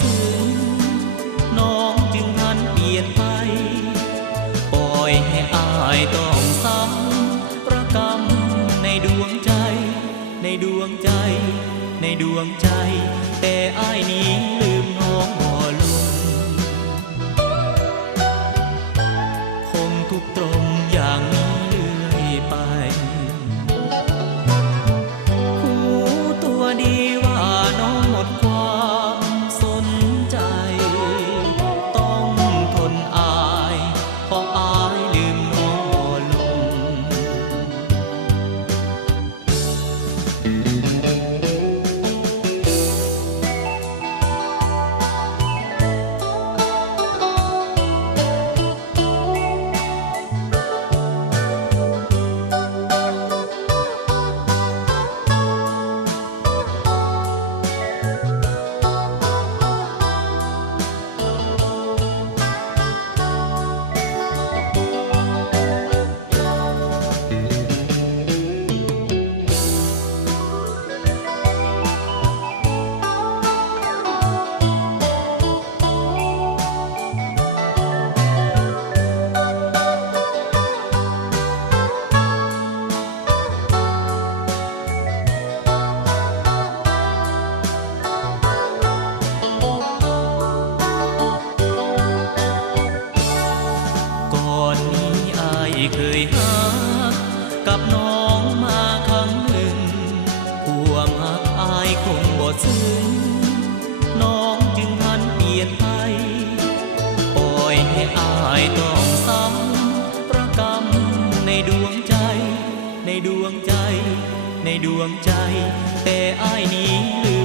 ซึ้งน้องจึงหันเปลี่ยนไปปล่อยให้อายต้องซ้ำระกำในดวงใจในดวงใจในดวงใจแต่อายนี้ลืมน้องบ่ลงคงทุกข์ตรมอย่างนี้เรื่อยไปรู้ตัวดีว่าน้องหมดความสนใจต้องทนอายเพราะอายลืมน้องบ่ลง เคยหากับน้องมาครั้งหนึ่งความหักอายคงบ่ซึ้งน้องจึงหันเปลี่ยนไปปล่อยให้อายต้องซ้ำระกำในดวงใจในดวงใจในดวงใจแต่อายนี้ลื